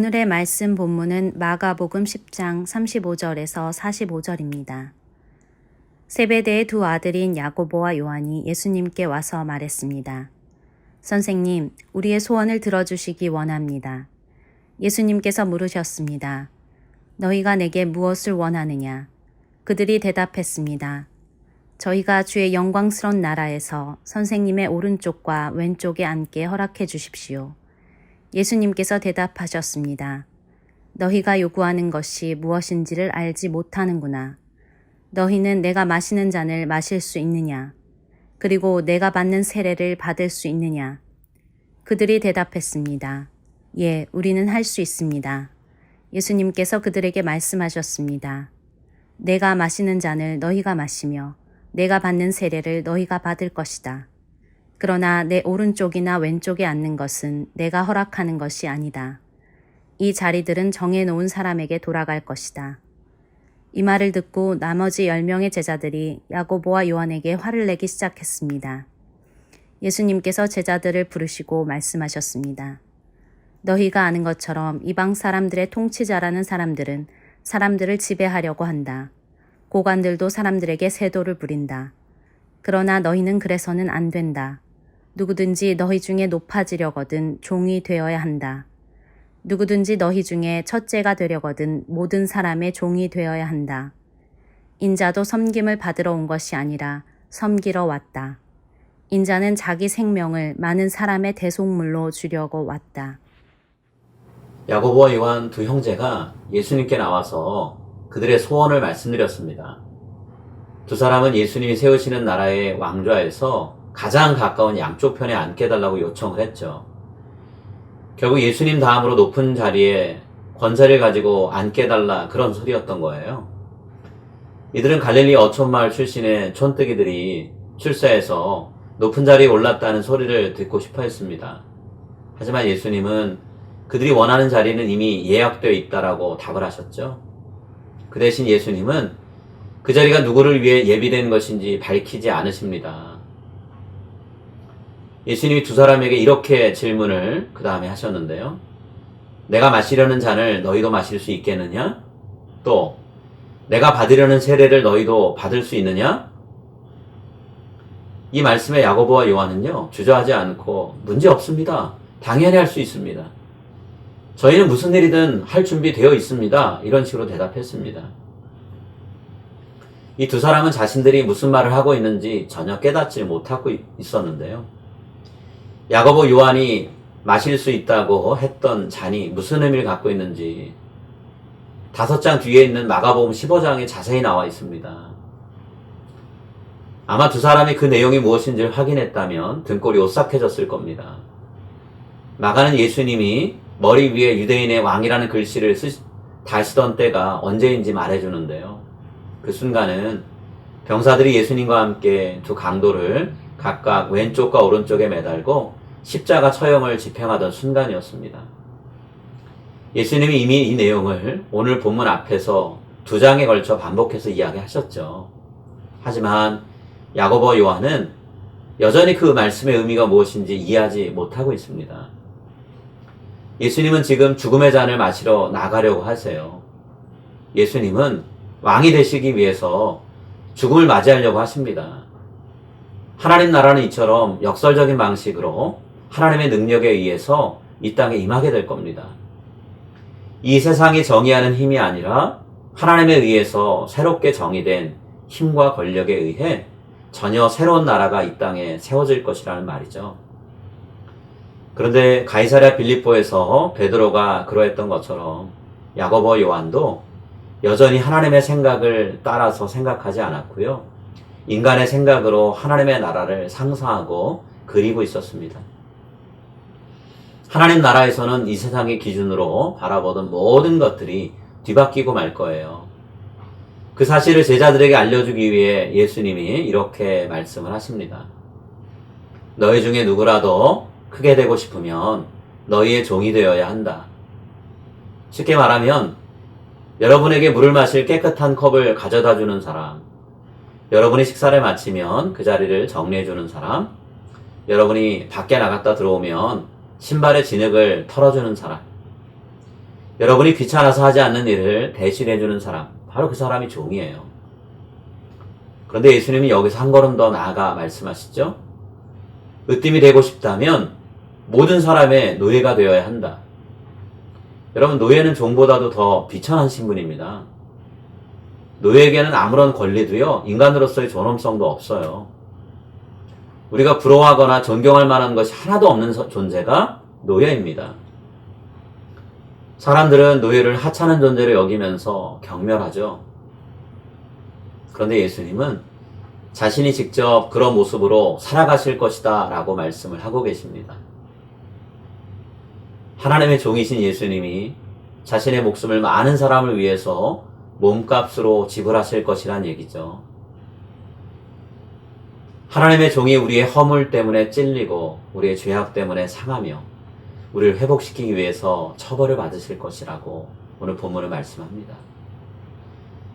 오늘의 말씀 본문은 마가복음 10장 35절에서 45절입니다. 세베대의 두 아들인 야고보와 요한이 예수님께 와서 말했습니다. 선생님, 우리의 소원을 들어주시기 원합니다. 예수님께서 물으셨습니다. 너희가 내게 무엇을 원하느냐? 그들이 대답했습니다. 저희가 주의 영광스러운 나라에서 선생님의 오른쪽과 왼쪽에 앉게 허락해 주십시오. 예수님께서 대답하셨습니다. 너희가 요구하는 것이 무엇인지를 알지 못하는구나. 너희는 내가 마시는 잔을 마실 수 있느냐? 그리고 내가 받는 세례를 받을 수 있느냐? 그들이 대답했습니다. 예, 우리는 할 수 있습니다. 예수님께서 그들에게 말씀하셨습니다. 내가 마시는 잔을 너희가 마시며 내가 받는 세례를 너희가 받을 것이다. 그러나 내 오른쪽이나 왼쪽에 앉는 것은 내가 허락하는 것이 아니다. 이 자리들은 정해놓은 사람에게 돌아갈 것이다. 이 말을 듣고 나머지 10명의 제자들이 야고보와 요한에게 화를 내기 시작했습니다. 예수님께서 제자들을 부르시고 말씀하셨습니다. 너희가 아는 것처럼 이방 사람들의 통치자라는 사람들은 사람들을 지배하려고 한다. 고관들도 사람들에게 세도를 부린다. 그러나 너희는 그래서는 안 된다. 누구든지 너희 중에 높아지려거든 종이 되어야 한다. 누구든지 너희 중에 첫째가 되려거든 모든 사람의 종이 되어야 한다. 인자도 섬김을 받으러 온 것이 아니라 섬기러 왔다. 인자는 자기 생명을 많은 사람의 대속물로 주려고 왔다. 야고보와 요한 두 형제가 예수님께 나와서 그들의 소원을 말씀드렸습니다. 두 사람은 예수님이 세우시는 나라의 왕좌에서 가장 가까운 양쪽 편에 앉게 해달라고 요청을 했죠. 결국 예수님 다음으로 높은 자리에 권세를 가지고 앉게 해달라 그런 소리였던 거예요. 이들은 갈릴리 어촌마을 출신의 촌뜨기들이 출세해서 높은 자리에 올랐다는 소리를 듣고 싶어 했습니다. 하지만 예수님은 그들이 원하는 자리는 이미 예약되어 있다라고 답을 하셨죠. 그 대신 예수님은 그 자리가 누구를 위해 예비된 것인지 밝히지 않으십니다. 예수님이 두 사람에게 이렇게 질문을 그 다음에 하셨는데요. 내가 마시려는 잔을 너희도 마실 수 있겠느냐? 또 내가 받으려는 세례를 너희도 받을 수 있느냐? 이 말씀에 야고보와 요한은요, 주저하지 않고 문제 없습니다. 당연히 할 수 있습니다. 저희는 무슨 일이든 할 준비 되어 있습니다. 이런 식으로 대답했습니다. 이 두 사람은 자신들이 무슨 말을 하고 있는지 전혀 깨닫지 못하고 있었는데요. 야고보 요한이 마실 수 있다고 했던 잔이 무슨 의미를 갖고 있는지 5장 뒤에 있는 마가복음 15장에 자세히 나와 있습니다. 아마 두 사람이 그 내용이 무엇인지를 확인했다면 등골이 오싹해졌을 겁니다. 마가는 예수님이 머리 위에 유대인의 왕이라는 글씨를 다시던 때가 언제인지 말해주는데요. 그 순간은 병사들이 예수님과 함께 두 강도를 각각 왼쪽과 오른쪽에 매달고 십자가 처형을 집행하던 순간이었습니다. 예수님이 이미 이 내용을 오늘 본문 앞에서 2장에 걸쳐 반복해서 이야기하셨죠. 하지만 야고보 요한은 여전히 그 말씀의 의미가 무엇인지 이해하지 못하고 있습니다. 예수님은 지금 죽음의 잔을 마시러 나가려고 하세요. 예수님은 왕이 되시기 위해서 죽음을 맞이하려고 하십니다. 하나님 나라는 이처럼 역설적인 방식으로 하나님의 능력에 의해서 이 땅에 임하게 될 겁니다. 이 세상이 정의하는 힘이 아니라 하나님에 의해서 새롭게 정의된 힘과 권력에 의해 전혀 새로운 나라가 이 땅에 세워질 것이라는 말이죠. 그런데 가이사랴 빌립보에서 베드로가 그러했던 것처럼 야고보 요한도 여전히 하나님의 생각을 따라서 생각하지 않았고요. 인간의 생각으로 하나님의 나라를 상상하고 그리고 있었습니다. 하나님 나라에서는 이 세상의 기준으로 바라보던 모든 것들이 뒤바뀌고 말 거예요. 그 사실을 제자들에게 알려주기 위해 예수님이 이렇게 말씀을 하십니다. 너희 중에 누구라도 크게 되고 싶으면 너희의 종이 되어야 한다. 쉽게 말하면 여러분에게 물을 마실 깨끗한 컵을 가져다 주는 사람, 여러분이 식사를 마치면 그 자리를 정리해 주는 사람, 여러분이 밖에 나갔다 들어오면 신발의 진흙을 털어주는 사람, 여러분이 귀찮아서 하지 않는 일을 대신해주는 사람, 바로 그 사람이 종이에요. 그런데 예수님이 여기서 한 걸음 더 나아가 말씀하시죠. 으뜸이 되고 싶다면 모든 사람의 노예가 되어야 한다. 여러분, 노예는 종보다도 더 비천한 신분입니다. 노예에게는 아무런 권리도요, 인간으로서의 존엄성도 없어요. 우리가 부러워하거나 존경할 만한 것이 하나도 없는 존재가 노예입니다. 사람들은 노예를 하찮은 존재로 여기면서 경멸하죠. 그런데 예수님은 자신이 직접 그런 모습으로 살아가실 것이다 라고 말씀을 하고 계십니다. 하나님의 종이신 예수님이 자신의 목숨을 많은 사람을 위해서 몸값으로 지불하실 것이란 얘기죠. 하나님의 종이 우리의 허물 때문에 찔리고 우리의 죄악 때문에 상하며 우리를 회복시키기 위해서 처벌을 받으실 것이라고 오늘 본문을 말씀합니다.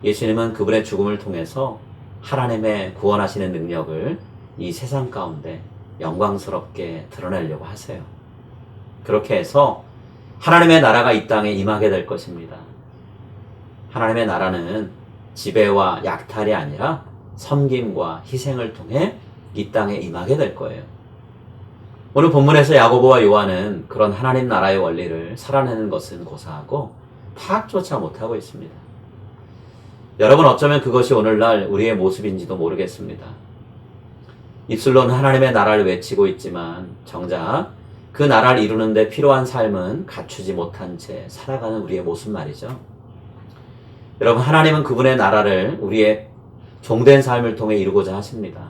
예수님은 그분의 죽음을 통해서 하나님의 구원하시는 능력을 이 세상 가운데 영광스럽게 드러내려고 하세요. 그렇게 해서 하나님의 나라가 이 땅에 임하게 될 것입니다. 하나님의 나라는 지배와 약탈이 아니라 섬김과 희생을 통해 이 땅에 임하게 될 거예요. 오늘 본문에서 야고보와 요한은 그런 하나님 나라의 원리를 살아내는 것은 고사하고 파악조차 못하고 있습니다. 여러분, 어쩌면 그것이 오늘날 우리의 모습인지도 모르겠습니다. 입술로는 하나님의 나라를 외치고 있지만 정작 그 나라를 이루는 데 필요한 삶은 갖추지 못한 채 살아가는 우리의 모습 말이죠. 여러분, 하나님은 그분의 나라를 우리의 종된 삶을 통해 이루고자 하십니다.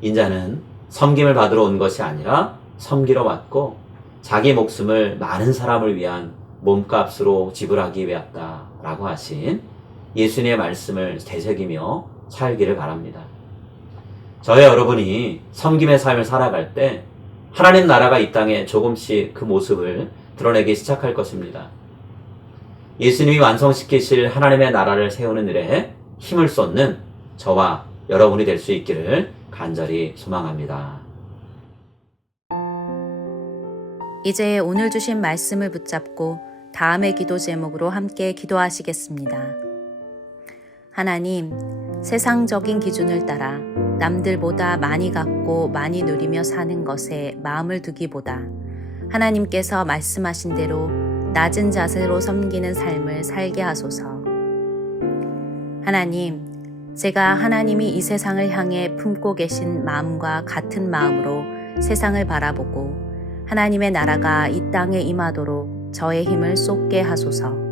인자는 섬김을 받으러 온 것이 아니라 섬기러 왔고 자기 목숨을 많은 사람을 위한 몸값으로 지불하기 위해 왔다라고 하신 예수님의 말씀을 되새기며 살기를 바랍니다. 저와 여러분이 섬김의 삶을 살아갈 때 하나님 나라가 이 땅에 조금씩 그 모습을 드러내기 시작할 것입니다. 예수님이 완성시키실 하나님의 나라를 세우는 일에 힘을 쏟는 저와 여러분이 될 수 있기를 간절히 소망합니다. 이제 오늘 주신 말씀을 붙잡고 다음의 기도 제목으로 함께 기도하시겠습니다. 하나님, 세상적인 기준을 따라 남들보다 많이 갖고 많이 누리며 사는 것에 마음을 두기보다 하나님께서 말씀하신 대로 낮은 자세로 섬기는 삶을 살게 하소서. 하나님, 제가 하나님이 이 세상을 향해 품고 계신 마음과 같은 마음으로 세상을 바라보고 하나님의 나라가 이 땅에 임하도록 저의 힘을 쏟게 하소서.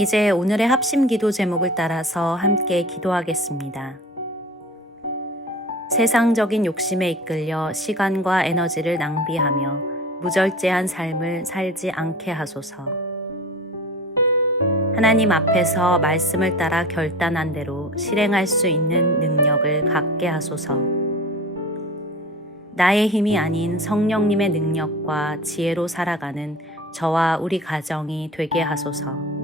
이제 오늘의 합심 기도 제목을 따라서 함께 기도하겠습니다. 세상적인 욕심에 이끌려 시간과 에너지를 낭비하며 무절제한 삶을 살지 않게 하소서. 하나님 앞에서 말씀을 따라 결단한 대로 실행할 수 있는 능력을 갖게 하소서. 나의 힘이 아닌 성령님의 능력과 지혜로 살아가는 저와 우리 가정이 되게 하소서.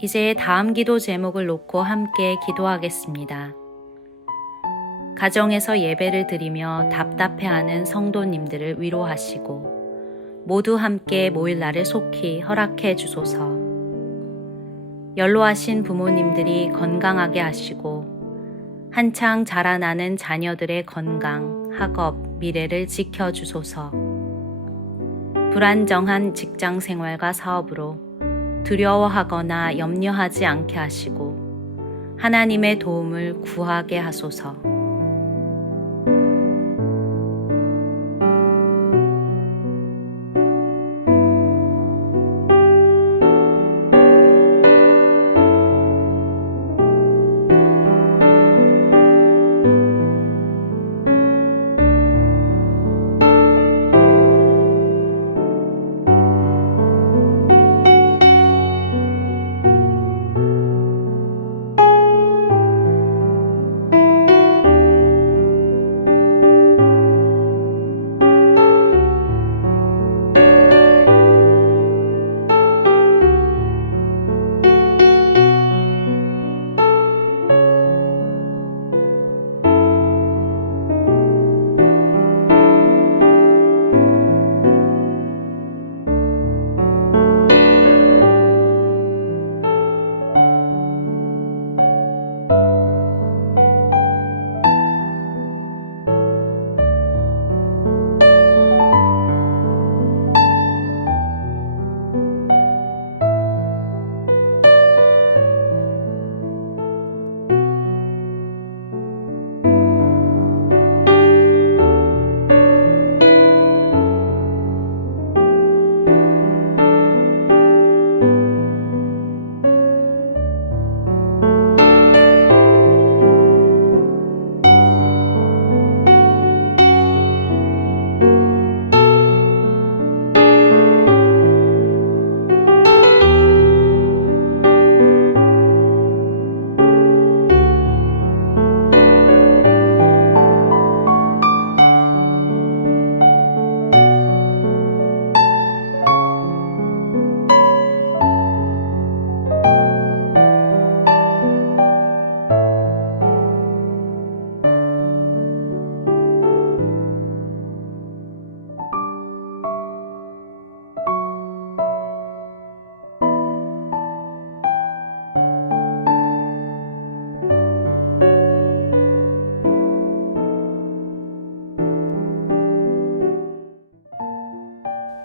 이제 다음 기도 제목을 놓고 함께 기도하겠습니다. 가정에서 예배를 드리며 답답해하는 성도님들을 위로하시고 모두 함께 모일 날을 속히 허락해 주소서. 연로하신 부모님들이 건강하게 하시고 한창 자라나는 자녀들의 건강, 학업, 미래를 지켜주소서. 불안정한 직장 생활과 사업으로 두려워하거나 염려하지 않게 하시고 하나님의 도움을 구하게 하소서.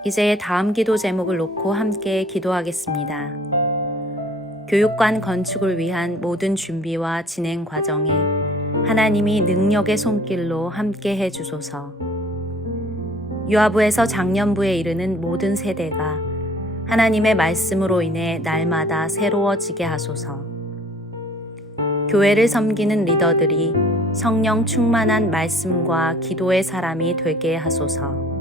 이제 다음 기도 제목을 놓고 함께 기도하겠습니다. 교육관 건축을 위한 모든 준비와 진행 과정에 하나님이 능력의 손길로 함께 해주소서. 유아부에서 장년부에 이르는 모든 세대가 하나님의 말씀으로 인해 날마다 새로워지게 하소서. 교회를 섬기는 리더들이 성령 충만한 말씀과 기도의 사람이 되게 하소서.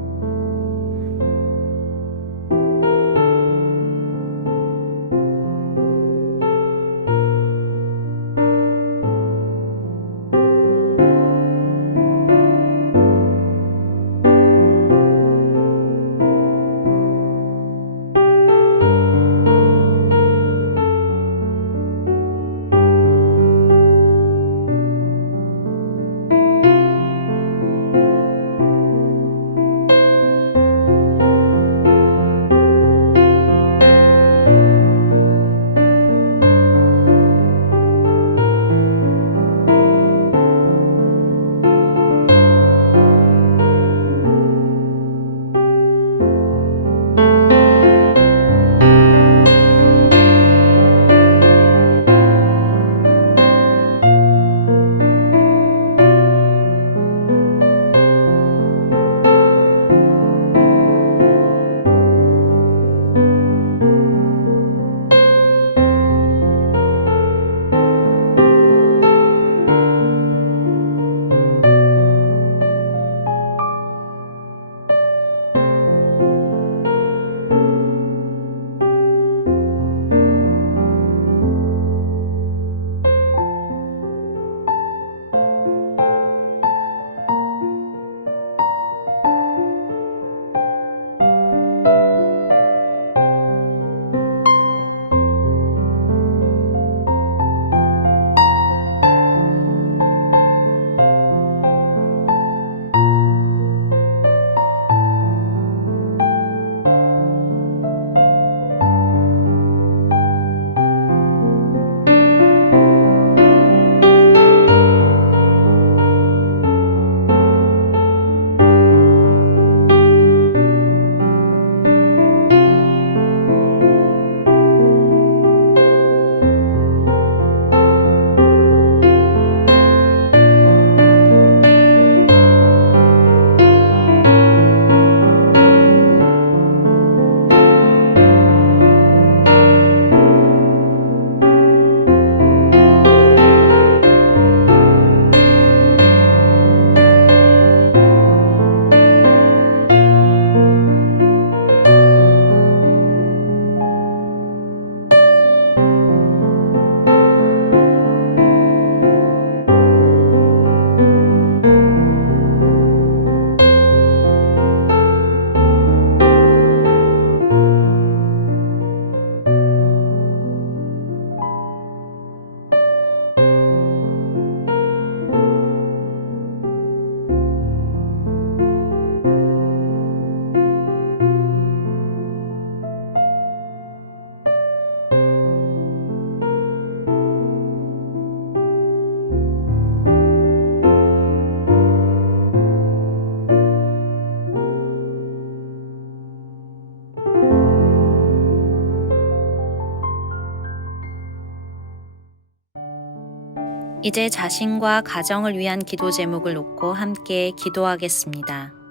이제 자신과 가정을 위한 기도 제목을 놓고 함께 기도하겠습니다.